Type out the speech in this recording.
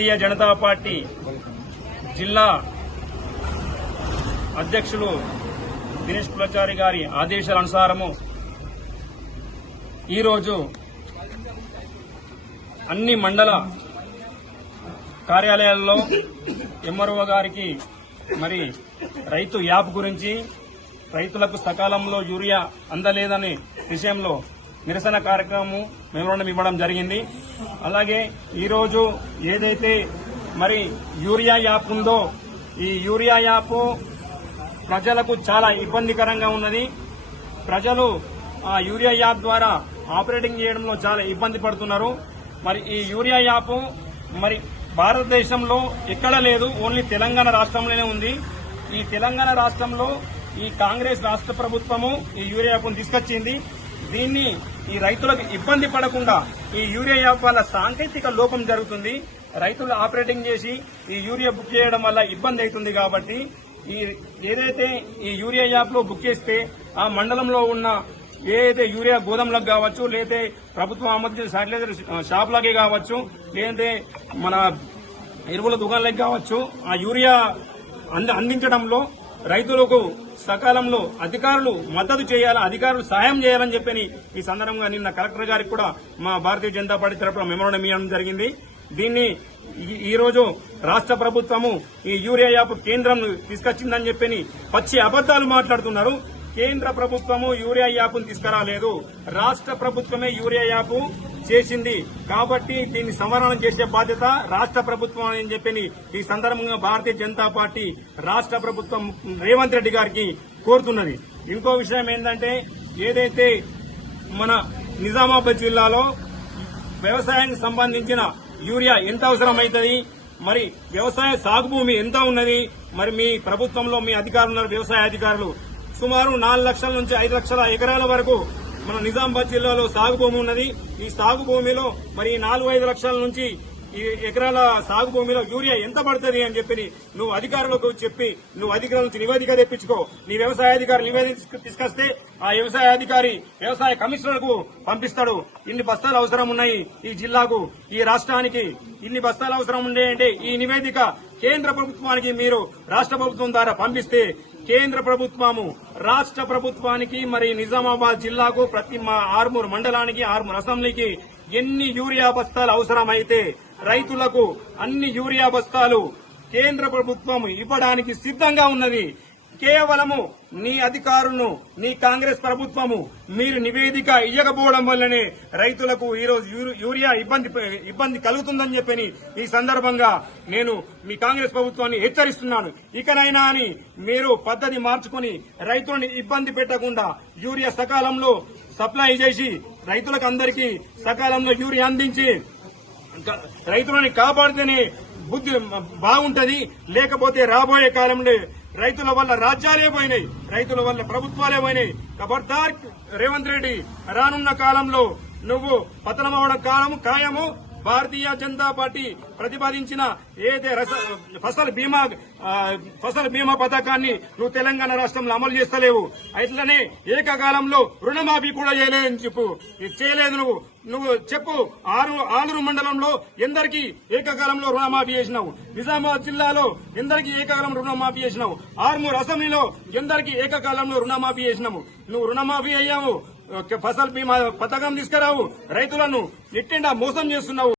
Bharatiya Janata party జిల్లా అధ్యక్షులు దినేష్ కులచారి గారి ఆదేశాల అనుసారము ఈరోజు అన్ని మండల కార్యాలయాల్లో ఎంఆర్ఓ గారికి మరి రైతు యాప్ గురించి రైతులకు సకాలంలో యూరియా అందలేదనే విషయంలో నిరసన కార్యక్రమం మెమోరాండం ఇవ్వడం జరిగింది. అలాగే ఈరోజు ఏదైతే మరి యూరియా యాప్ ఉందో ఈ యూరియా యాప్ ప్రజలకు చాలా ఇబ్బందికరంగా ఉన్నది. ప్రజలు ఆ యూరియా యాప్ ద్వారా ఆపరేటింగ్ చేయడంలో చాలా ఇబ్బంది పడుతున్నారు. మరి ఈ యూరియా యాప్ మరి భారతదేశంలో ఎక్కడ లేదు, ఓన్లీ తెలంగాణ రాష్ట్రంలోనే ఉంది. ఈ తెలంగాణ రాష్ట్రంలో ఈ కాంగ్రెస్ రాష్ట్ర ప్రభుత్వము ఈ యూరియా యాప్ను తీసుకొచ్చింది. దీన్ని ఈ రైతులకు ఇబ్బంది పడకుండా ఈ యూరియా యాప్ వల్ల సాంకేతిక లోపం జరుగుతుంది. రైతులు ఆపరేటింగ్ చేసి ఈ యూరియా బుక్ చేయడం వల్ల ఇబ్బంది అవుతుంది. కాబట్టి ఏదైతే ఈ యూరియా యాప్ లో బుక్ చేస్తే ఆ మండలంలో ఉన్న ఏదైతే యూరియా గోదాంలకు కావచ్చు, లేదంటే ప్రభుత్వం ఆమోదించిన శాటిలైజర్ షాపులకి కావచ్చు, లేదంటే మన ఎరువుల దుకాణాలకు కావచ్చు, ఆ యూరియా అందించడంలో రైతులకు సకాలంలో అధికారులు మద్దతు చేయాలి, అధికారులు సాయం చేయాలని చెప్పని ఈ సందర్భంగా నిన్న కలెక్టర్ గారికి కూడా మా భారతీయ జనతా పార్టీ తరఫున మెమోరాండం ఇవ్వడం జరిగింది. దీన్ని ఈ రోజు రాష్ట్ర ప్రభుత్వము ఈ యూరియా యాప్ కేంద్రం తీసుకొచ్చిందని చెప్పని పచ్చి అబద్దాలు మాట్లాడుతున్నారు. కేంద్ర ప్రభుత్వము యూరియా యాప్ను తీసుకురాలేదు, రాష్ట్ర ప్రభుత్వమే యూరియా యాప్ చేసింది. కాబట్టి దీన్ని సంవరణ చేసే బాధ్యత రాష్ట్ర ప్రభుత్వం అని చెప్పని ఈ సందర్భంగా భారతీయ జనతా పార్టీ రాష్ట్ర ప్రభుత్వం రేవంత్ రెడ్డి గారికి కోరుతున్నది. ఇంకో విషయం ఏంటంటే ఏదైతే మన నిజామాబాద్ జిల్లాలో వ్యవసాయానికి సంబంధించిన యూరియా ఎంత అవసరమైతుంది, మరి వ్యవసాయ సాగు భూమి ఎంత ఉన్నది, మరి మీ ప్రభుత్వంలో మీ అధికారులు ఉన్నారు, వ్యవసాయ అధికారులు సుమారు 4 లక్షల నుంచి 5 లక్షల ఎకరాల వరకు మన నిజామాబాద్ జిల్లాలో సాగు భూమి ఉన్నది. ఈ సాగు భూమిలో మరి 4-5 లక్షల నుంచి ఈ ఎకరాల సాగు భూమిలో యూరియా ఎంత పడుతుంది అని చెప్పి నువ్వు అధికారులకు చెప్పి నువ్వు అధికారుల నుంచి నివేదిక తెప్పించుకో. నీ వ్యవసాయ అధికారి నివేదిక తీసుకొస్తే ఆ వ్యవసాయ అధికారి వ్యవసాయ కమిషనర్ కు పంపిస్తాడు. ఇన్ని బస్తాలు అవసరం ఉన్నాయి ఈ జిల్లాకు, ఈ రాష్ట్రానికి ఇన్ని బస్తాలు అవసరం ఉండే ఈ నివేదిక కేంద్ర ప్రభుత్వానికి మీరు రాష్ట్ర ప్రభుత్వం ద్వారా పంపిస్తే కేంద్ర ప్రభుత్వము రాష్ట్ర ప్రభుత్వానికి మరి నిజామాబాద్ జిల్లాకు ప్రతి ఆర్మూరు మండలానికి ఆర్మూరు అసెంబ్లీకి ఎన్ని యూరియా బస్తాలు అవసరమైతే రైతులకు అన్ని యూరియా బస్తాలు కేంద్ర ప్రభుత్వం ఇవ్వడానికి సిద్ధంగా ఉన్నది. కేవలము నీ అధికారులను నీ కాంగ్రెస్ ప్రభుత్వము మీరు నివేదిక ఇవ్వకపోవడం వల్లనే రైతులకు ఈరోజు యూరియా ఇబ్బంది కలుగుతుందని చెప్పని ఈ సందర్భంగా నేను మీ కాంగ్రెస్ ప్రభుత్వాన్ని హెచ్చరిస్తున్నాను. ఇకనైనా అని మీరు పద్ధతి మార్చుకుని రైతులను ఇబ్బంది పెట్టకుండా యూరియా సకాలంలో సప్లై చేసి రైతులకు అందరికీ సకాలంలో యూరియా అందించి రైతులని కాపాడితేనే బుద్ధి బాగుంటది. లేకపోతే రాబోయే కాలంలో రైతుల వల్ల రాజ్యాలే పోయినాయి, రైతుల వల్ల ప్రభుత్వాలే పోయినాయి. ఖబర్దార్ రేవంత్ రెడ్డి, రానున్న కాలంలో నువ్వు పతనమవడం కాలం ఖాయము. భారతీయ జనతా పార్టీ ప్రతిపాదించిన ఏదైతే ఫసల్ బీమా పథకాన్ని నువ్వు తెలంగాణ రాష్ట్రంలో అమలు చేస్తలేవు. అట్లనే ఏకకాలంలో రుణమాఫీ కూడా చేయలేదని చెప్పు. చేయలేదు నువ్వు చెప్పు. ఆలూరు మండలంలో ఎందరికీ ఏకకాలంలో రుణమాఫీ చేసినావు? నిజామాబాద్ జిల్లాలో ఎందరికీ ఏకకాలం రుణమాఫీ చేసినావు? ఆర్మూరు అసెంబ్లీలో ఎందరికీ ఏకకాలంలో రుణమాఫీ చేసినావు? నువ్వు రుణమాఫీ అయ్యావు, ఫసల్ బీమా పథకం తీసుకురావు, రైతులను నిట్టిండా మోసం చేస్తున్నావు.